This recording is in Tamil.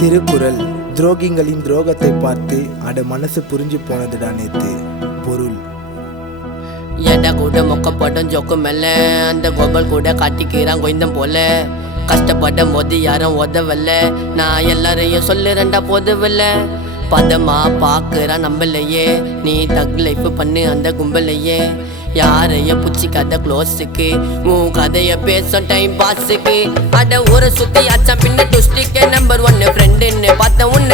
திருக்குறள் துரோகிகளின் துரோகத்தை பார்த்து அட மனசு புரிஞ்சு போனதுடா நேத்து. பொருள்: எடா கூட மொக்கப்பட்டும் ஜொக்கு மேல அந்த கோபல் கூட காட்டிக்கிறான் கொய்ந்தம் போல. கஷ்டப்படும் போது யாரும் உதவல, நான் எல்லாரையும் சொல்லுறேன்டா போதவில்ல. பதமா பாக்குறான் நம்மளையே, நீ தக் லைஃப் பண்ணு அந்த கும்பலையே. யாரையும் புச்சிக்காத க்ளோஸுக்கு, உன் கதைய பேசும் டைம் பாஸுக்கு. அட ஊரை சுத்தி அச்சான் பின்ன டுஸ்டிக்கே நம்பர் 1 ஃப்ரெண்டுன்னு பார்த்த உன்னை